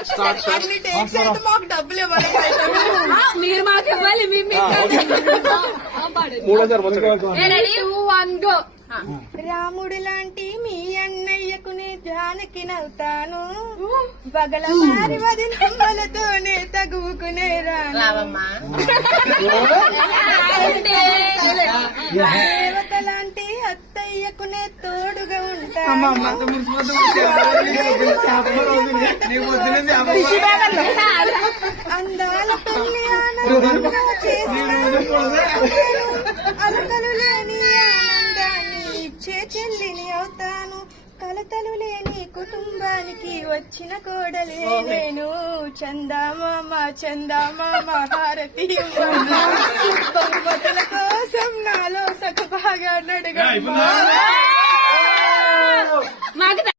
అన్ని టేక్స్ అయితే మాకు డబ్బులు ఇవ్వాలి, మీరు మాకు ఇవ్వాలి. Ready 2 1 go. రాముడు లాంటి మీ అన్నయ్యకు నే జానకి నవ్వుతాను, బగల మారి వదినమ్మలతోనే తగువుకునే రావమ్మా. దేవత లాంటి అత్తయ్యకు నే తోడుగా ఉంటాను, అందాల పెళ్లి ఆనందంగా చేసిన అలకలు లేని ఆనందాన్ని ఇచ్చే చెల్లిని అవుతాను, కలతలు లేని కుటుంబానికి వచ్చిన కోడలే నేను. చందామామ చందామామ హారతి బహుమతుల కోసం నాలో సగ బాగా నడగ మాకు